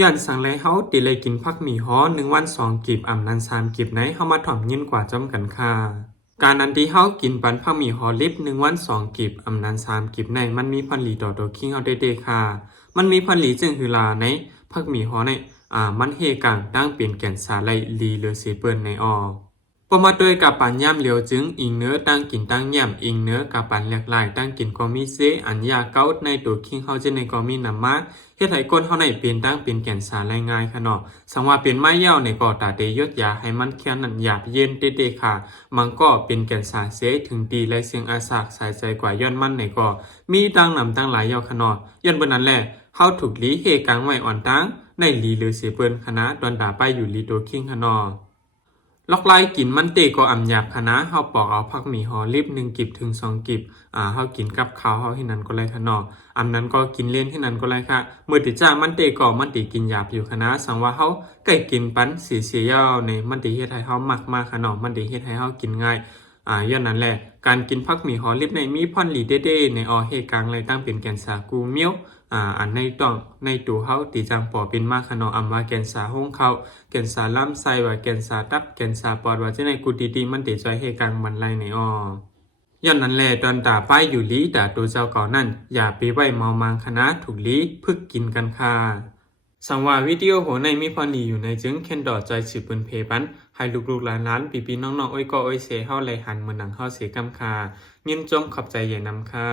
ย้อนสั่งเลยเฮาติเลยกินผักหมี่ฮ้อ1วัน2กีบอ่ำนั้น3กีบไหนเฮามาถ่อมยินกว่าจ้อมกันค่ะการอันที่เฮากินปันผักหมี่ฮ้อลิบ1วัน2กีบอ่ำนั้น3กีบในมันมีผลดีต่อตัวคิงเฮาได้ๆค่ะมันมีผลดีจึงคือลาในผักหมี่ฮ้อในมันเฮกางตั้งเป็นแก่นสาไลลีเหลือเสเปิ้นในออปมาโดยกับปันย่ำเหลียวจึงอิงเนื้อตั้งกินตั้งย่ำอิงเนื้อกับปันแหลกหลายตั้งกินก็มีเซอันยาเก้าในตัวคิงเฮาจะในก็มีนำมาเฮ็ดให้ก้นเฮาในเป็นตั้งเป็นแก่นสารง่ายค่ะเนาะสังว่าเป็นไม้ยาวในก็ตาเตยดยาให้มันเคียนนั่นหยาบเย็นเตๆค่ะมันก็เป็นแก่นสารเสถึงดีและเสียงอาสากสายใจกว่าย้อนมันในก็มีตั้งนำตั้งหลายยาวค่ะเนาะย้อนเบิ่นนั้นแหละเฮาถูกลีเฮกังไว้อ่อนตั้งในลีหรือเสเปิ้นคณะดอนดาไปอยู่ลีตัวคิงค่ะเนาะลอกไล่กินมันเตก็อำหยาบคณะเฮาปอกเอาผักหมี่ห่อลิบ1กิบถึง2กิบเฮากินกับข้าวเฮาที่นั้นก็เลยค่ะเนาะอำนั้นก็กินเล่นที่นั้นก็เลยค่ะมื้อที่จ้ามันเตก็มันติกินหยาบอยู่คณะสังว่าเฮาใกล้กินปันสีเสียยาวในมันติเฮ็ดให้เฮามักมากค่ะเนาะมันติเฮ็ดให้เฮากินง่ายย้อนนั้นแหละการกินผักหมี่ห่อลิบในมีพรหลีเด้ๆในออเฮกลางเลยตั้งเป็นแกนสากูเมียวอันในต้องในตัวเฮาตีจังปอเป็นมากขนออำว่าแกนสาห้องเขาแกนสาลำไส้ว่าแกนสาตับแกนสาปอดว่าจะในกูดีๆมันติจอยให้กลางมันไล่ในอ้อย้อนนั้นแลตอนตาป้ายอยู่ลีด่าตัวเจ้าเก่านั่นอย่าไปไว้เมามังคณะถูกลีพึกกินกันค่ะสังว่าวิดีโอโหในมีพอดีอยู่ในจึงเคนดอจอยสืบปืนเพปันให้ลูกๆหลานๆปีๆน้องๆอ้อยก็อ้อยเสเฮาไหลหันเหมือนหนังเฮาเสกำคาเงินจมขอบใจใหญ่นำค่ะ